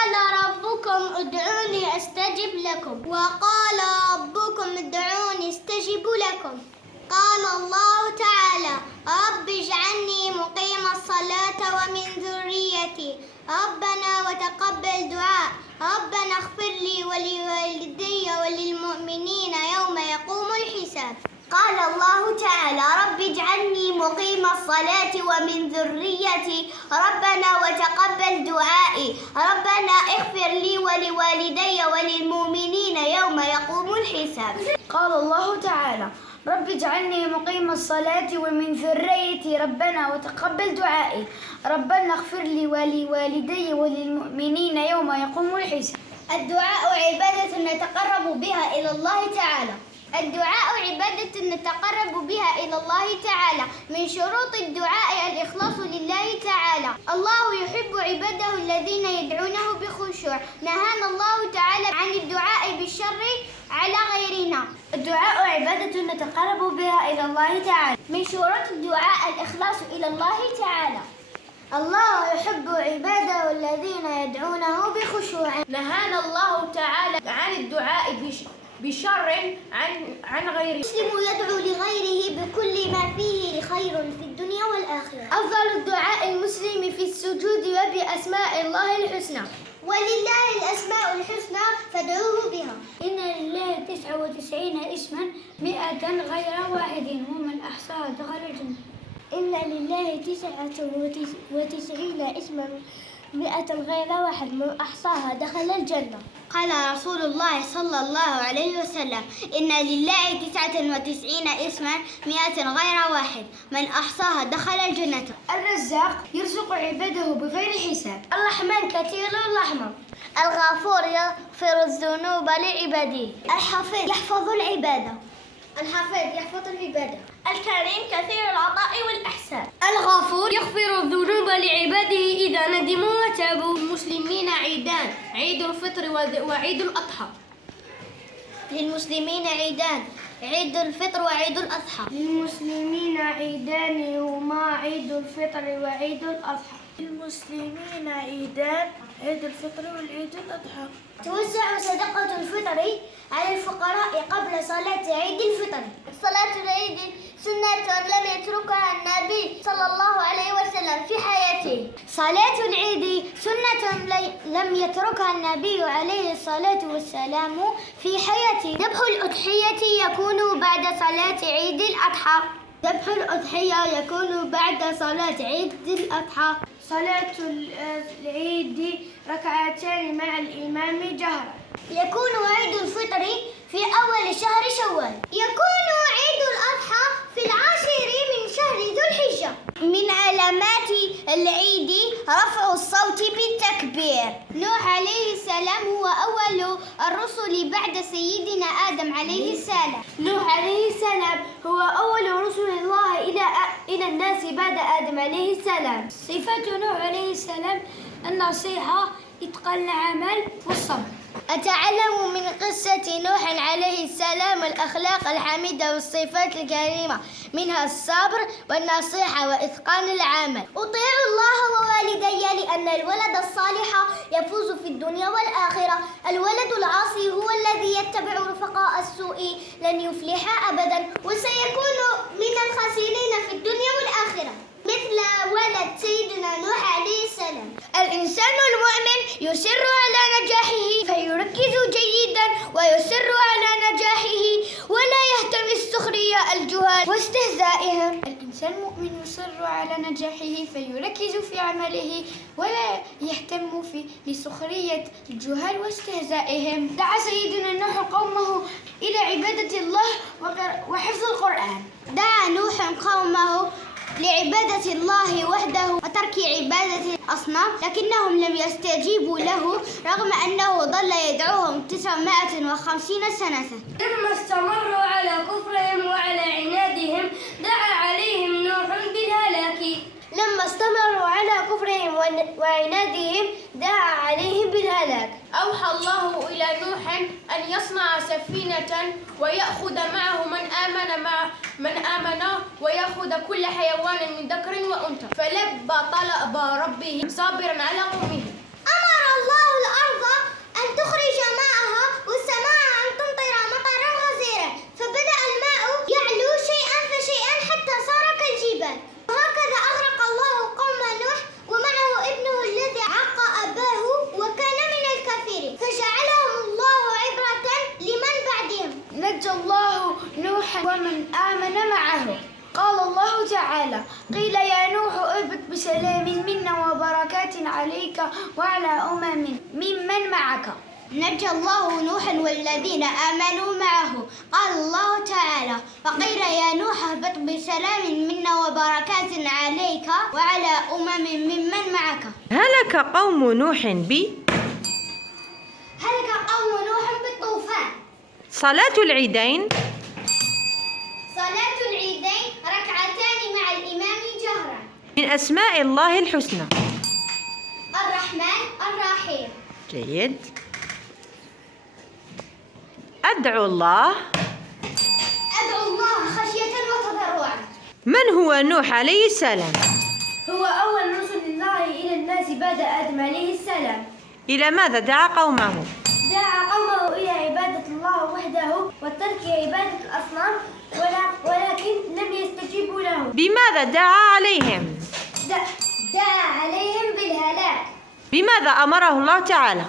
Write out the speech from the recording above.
وقال ربكم ادعوني أستجب لكم وقال ربكم ادعوني أستجب لكم. قال الله تعالى رب اجعلني مقيم الصلاة ومن ذريتي ربنا وتقبل دعاء ربنا اغفر لي ولوالدي وللمؤمنين يوم يقوم الحساب. قال الله تعالى رب اجعلني مقيم الصلاة ومن ذريتي ربنا وتقبل دعائي ربنا اغفر لي ولوالدي وللمؤمنين يوم يقوم الحساب. قال الله تعالى رب اجعلني مقيم الصلاة ومن ذريتي ربنا وتقبل دعائي ربنا اغفر لي ولوالدي وللمؤمنين يوم يقوم الحساب. الدعاء عبادة نتقرب بها إلى الله تعالى. الدعاء عبادة نتقرب بها إلى الله تعالى. من شروط الدعاء الإخلاص لله تعالى. الله يحب عباده الذين يدعونه بخشوع. نهانا الله تعالى عن الدعاء بالشر على غيرنا. الدعاء عبادة نتقرب بها إلى الله تعالى. من شروط الدعاء الإخلاص إلى الله تعالى. الله يحب عباده الذين يدعونه بخشوع. نهانا الله تعالى عن الدعاء بشر عن غيره. المسلم يدعو لغيره بكل ما فيه خير في الدنيا والآخرة. أفضل الدعاء المسلم في السجود وبأسماء الله الحسنى. ولله الأسماء الحسنى فادعوه بها. إن لله 99 اسما 100 غير واحد ومن أحصاها دخل الجنة. إن لله 99 اسما 100 غير واحد من أحصاها دخل الجنة. قال رسول الله صلى الله عليه وسلم إن لله 99 اسما 100 غير واحد من أحصاها دخل الجنة. الرزاق يرزق عباده بغير حساب. الرحمن كثير الرحمة. الغفور يغفر الذنوب لعباده. الحفيظ يحفظ العبادة. الكريم كثير العطاء والإحسان. الغفور يغفر الذنوب لعباده إذا ندموا وتابوا. المسلمين عيدان عيد الفطر وعيد الأضحى. للمسلمين عيدان عيد الفطر وعيد الأضحى. للمسلمين عيدان هما عيد الفطر وعيد الأضحى. للمسلمين عيدان عيد الفطر والعيد الأضحى. توزع صدقة الفطر على الفقراء قبل صلاة عيد الفطر. صلاة العيد سنة لم يتركها النبي صلى الله عليه وسلم في حياته. صلاة العيد سنة لم يتركها النبي عليه الصلاة والسلام في حياته. ذبح الأضحية يكون بعد صلاة عيد الأضحى. ذبح الأضحية يكون بعد صلاة عيد الأضحى. صلاة العيد ركعتان مع الإمام جهرا. يكون عيد الفطر في أول شهر شوال. يكون عيد الأضحى في 10 من شهر ذو الحجة. من علامات العيد رفع الصوت بالتكبير. نوح عليه السلام هو أول الرسل بعد سيدنا آدم عليه السلام. نوح عليه السلام هو أول رسل الله إلى الناس بعد آدم عليه السلام. صفة نوح عليه السلام النصيحة إتقان العمل والصبر. أتعلم من قصة نوح عليه السلام الأخلاق الحميدة والصفات الكريمة منها الصبر والنصيحة وإتقان العمل. أطيع الله ووالدي لأن الولد الصالح يفوز في الدنيا والآخرة. الولد العاصي هو الذي يتبع رفقاء السوء لن يفلح أبدا وسيكون من الخاسرين في الدنيا والآخرة. مثل ولد سيدنا نوح عليه السلام. الإنسان المؤمن يصر على نجاحه فيركز جيدا ويصر على نجاحه ولا يهتم بالسخرية الجهال واستهزائهم. الإنسان المؤمن يصر على نجاحه فيركز في عمله ولا يهتم لسخرية الجهال واستهزائهم. دعا سيدنا نوح قومه إلى عبادة الله وحفظ القرآن. دعا نوح قومه لعبادة الله وحده وترك عبادة الأصنام لكنهم لم يستجيبوا له رغم أنه ظل يدعوهم 950 سنة. لما استمروا على كفرهم وعلى عنادهم دعا عليهم نوح بالهلاك. لما استمروا على كفرهم وعنادهم دعا عليهم بالهلاك. أوحى الله إلى نوح أن يصنع سفينة ويأخذ معه من آمن ويأخذ كل حيوان من ذكر وأنثى. فلبى طلب ربه صابرا على قومه. أمر الله تخرج ماءها والسماء أن تمطر مطرا غزيرا، فبدأ الماء يعلو شيئا فشيئا حتى صار كالجبال. وهكذا أغرق الله قوم نوح ومعه ابنه الذي عق أباه وكان من الكافرين، فجعلهم الله عبرة لمن بعدهم. نجى الله نوحا ومن آمن معه. قال الله تعالى: قيل يا نوح اهبط بسلام منا وبركات عليك وعلى ممن معك. نجى الله نوحا والذين آمنوا معه. قال الله تعالى: فقيل يا نوح اهبط بسلام منا وبركات عليك وعلى ممن معك. هلك قوم نوح هلك قوم نوح بالطوفان. صلاة العيدين. صلاة العيدين ركعتان مع الإمام جهرا. من أسماء الله الحسنى. الرحمن الرحيم. جيد. أدعو الله خشية وتضرعا. من هو نوح عليه السلام؟ هو أول رسل الله إلى الناس بعد آدم عليه السلام. إلى ماذا دعا قومه؟ دعا قومه إلى عبادة الله وحده وترك عبادة الأصنام، ولكن لم يستجيبوا له. بماذا دعا عليهم؟ دعا عليهم بالهلاك. بماذا أمره الله تعالى؟